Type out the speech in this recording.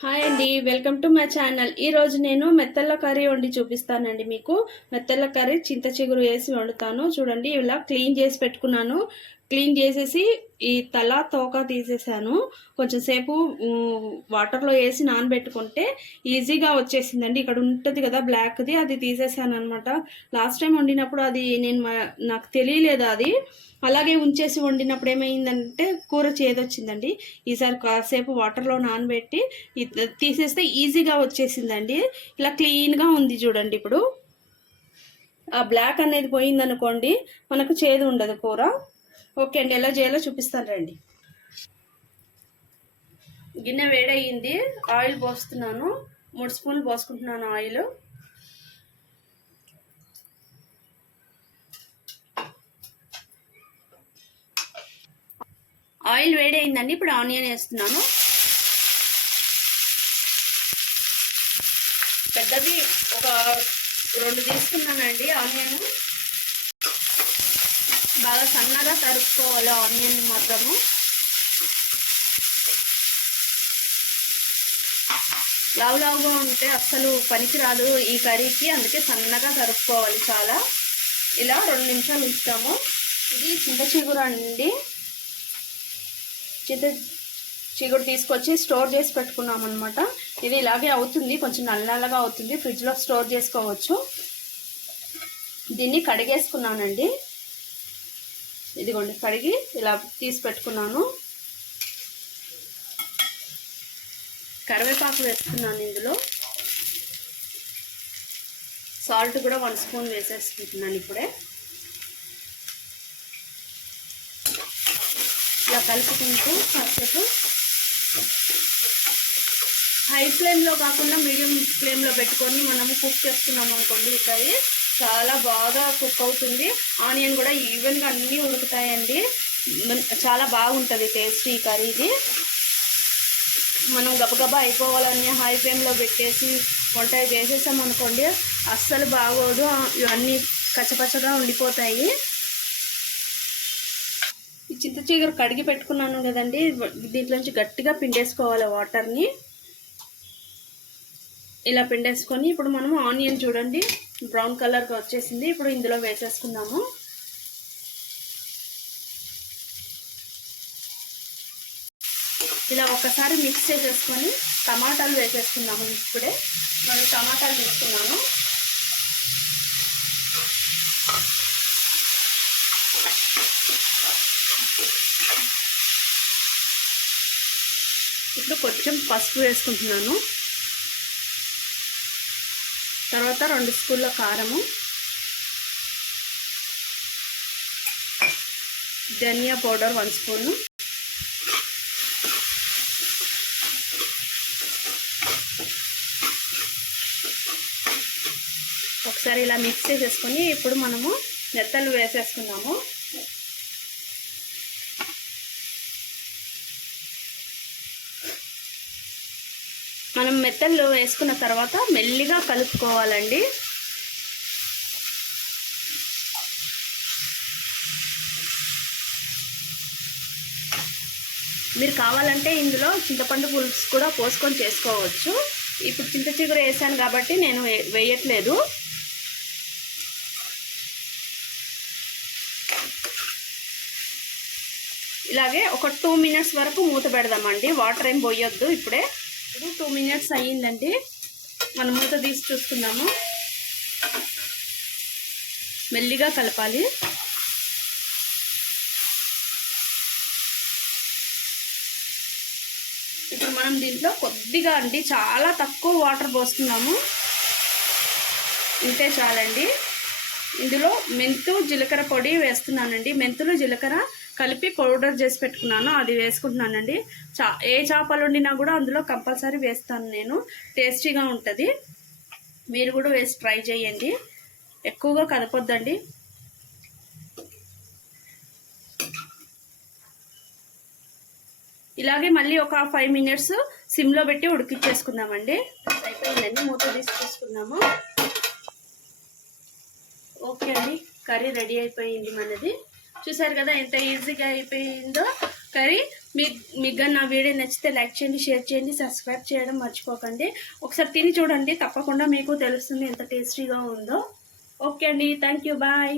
Hi అండి, welcome to my channel. ఈరోజు నేను మెత్తల కర్రీ వండి చూపిస్తానండి. మీకు మెత్తల కర్రీ చింత చిగురు వేసి వండుతాను. చూడండి, ఇలా క్లీన్ చేసి పెట్టుకున్నాను. క్లీన్ చేసేసి ఈ తల తోక తీసేసాను. కొంచెం సేపు వాటర్లో వేసి నానబెట్టుకుంటే ఈజీగా వచ్చేసిందండి. ఇక్కడ ఉంటుంది కదా బ్లాక్ది, అది తీసేసాను అనమాట. లాస్ట్ టైం వండినప్పుడు అది నాకు తెలియలేదు. అది అలాగే ఉంచేసి వండినప్పుడు ఏమైందంటే కూర చేదొచ్చిందండి. ఈసారి కాసేపు వాటర్లో నానబెట్టి తీసేస్తే ఈజీగా వచ్చేసిందండి. ఇలా క్లీన్గా ఉంది చూడండి. ఇప్పుడు ఆ బ్లాక్ అనేది పోయిందనుకోండి, మనకు చేదు ఉండదు కూర. ఓకే అండి, ఎలా చేయాలో చూపిస్తాను రండి. గిన్నె వేడయింది, ఆయిల్ పోస్తున్నాను. 3 స్పూన్లు పోసుకుంటున్నాను ఆయిల్. ఆయిల్ వేడయిందండి, ఇప్పుడు ఆనియన్ వేస్తున్నాను. పెద్దది ఒక 2 తీసుకున్నానండి ఆనియన్. బాగా సన్నగా తరుక్కోవాలి ఆనియన్ మాత్రము. లావుగా ఉంటే అస్సలు పనికిరాదు ఈ కర్రీకి, అందుకే సన్నగా తరుక్కోవాలి చాలా. ఇలా 2 నిమిషాలు ఉంచుతాము. ఇది చింత చిగురు అండి. చింత చిగురు తీసుకొచ్చి స్టోర్ చేసి పెట్టుకున్నాం అనమాట. ఇది ఇలాగే అవుతుంది, కొంచెం నల్లగా అవుతుంది. ఫ్రిడ్జ్లో స్టోర్ చేసుకోవచ్చు. దీన్ని కడిగేసుకున్నానండి. ఇదిగోండి, కడిగి ఇలా తీసి పెట్టుకున్నాను. కరివేపాకు వేస్తున్నాను ఇందులో. సాల్ట్ కూడా 1 స్పూన్ వేసేసుకుంటున్నాను ఇప్పుడే. ఇలా కలుపుకుంటూ కాసేపు హై ఫ్లేమ్లో కాకుండా మీడియం ఫ్లేమ్లో పెట్టుకొని మనము కుక్ చేసుకున్నాం అనుకోండి, ఈ కర్రీ చాలా బాగా కుక్ అవుతుంది. ఆనియన్ కూడా ఈవెన్గా అన్నీ ఉడుకుతాయండి. చాలా బాగుంటుంది టేస్ట్ ఈ కర్రీది. మనం గబగబా అయిపోవాలని హై ఫ్లేమ్లో పెట్టేసి వంట చేసేసాం అనుకోండి, అస్సలు బాగోదు. ఇవన్నీ కచ్చపచ్చగా ఉండిపోతాయి. ఈ చింత చిగురు కడిగి పెట్టుకున్నాను కదండి, దీంట్లోంచి గట్టిగా పిండేసుకోవాలి వాటర్ని. ఇలా పిండేసుకొని ఇప్పుడు మనము ఆనియన్ చూడండి బ్రౌన్ కలర్గా వచ్చేసింది. ఇప్పుడు ఇందులో వేసేసుకుందాము. ఇలా ఒకసారి మిక్స్ చేసేసుకొని టమాటాలు వేసేసుకున్నాము. ఇప్పుడే మరి టమాటాలు తీసుకున్నాను. ఇప్పుడు కొంచెం పసుపు వేసుకుంటున్నాను. తర్వాత 2 స్పూన్ల కారము, ధనియా పౌడర్ 1 స్పూను, ఒకసారి ఇలా మిక్స్ చేసేసుకొని ఇప్పుడు మనము మెత్తలు వేసేసుకున్నాము. మనం మెత్తలు వేసుకున్న తర్వాత మెల్లిగా కలుపుకోవాలండి. మీరు కావాలంటే ఇందులో చింతపండు పులుసు కూడా పోసుకొని చేసుకోవచ్చు. ఇప్పుడు చింత చిగురు వేసాను కాబట్టి నేను వేయట్లేదు. ఇలాగే ఒక 2 మినిట్స్ వరకు మూత పెడదామండి. వాటర్ ఏం పోయొద్దు. ఇప్పుడే 2 మినిట్స్ అయ్యిందండి. మనం మూత తీసి చూసుకుందాము. మెల్లిగా కలపాలి. ఇప్పుడు మనం దీంట్లో కొద్దిగా అండి, చాలా తక్కువ వాటర్ పోస్తున్నాము. ఇంతే చాలండి. ఇందులో జీలకర్ర పొడి వేస్తున్నానండి. మెంతులు జీలకర్ర కలిపి పౌడర్ చేసి పెట్టుకున్నాను, అది వేసుకుంటున్నానండి. ఏ చేపలు వండినా కూడా అందులో కంపల్సరీ వేస్తాను నేను. టేస్టీగా ఉంటుంది. మీరు కూడా వేసి ట్రై చేయండి. ఎక్కువగా కదపొద్దండి. ఇలాగే మళ్ళీ ఒక 5 మినిట్స్ సిమ్లో పెట్టి ఉడికిచ్చేసుకుందామండి. అయిపోయిందండి, మూత తీసి తీసుకుందాము. ఓకే అండి, కర్రీ రెడీ అయిపోయింది మనది. చూసారు కదా ఎంత ఈజీగా అయిపోయిందో. కర్రీ. మీకు నా వీడియో నచ్చితే లైక్ చేయండి, షేర్ చేయండి, సబ్స్క్రైబ్ చేయడం మర్చిపోకండి. ఒకసారి తిని చూడండి, తప్పకుండా మీకు తెలుస్తుంది ఎంత టేస్టీగా ఉందో. ఓకే అండి, థ్యాంక్ యూ, బాయ్.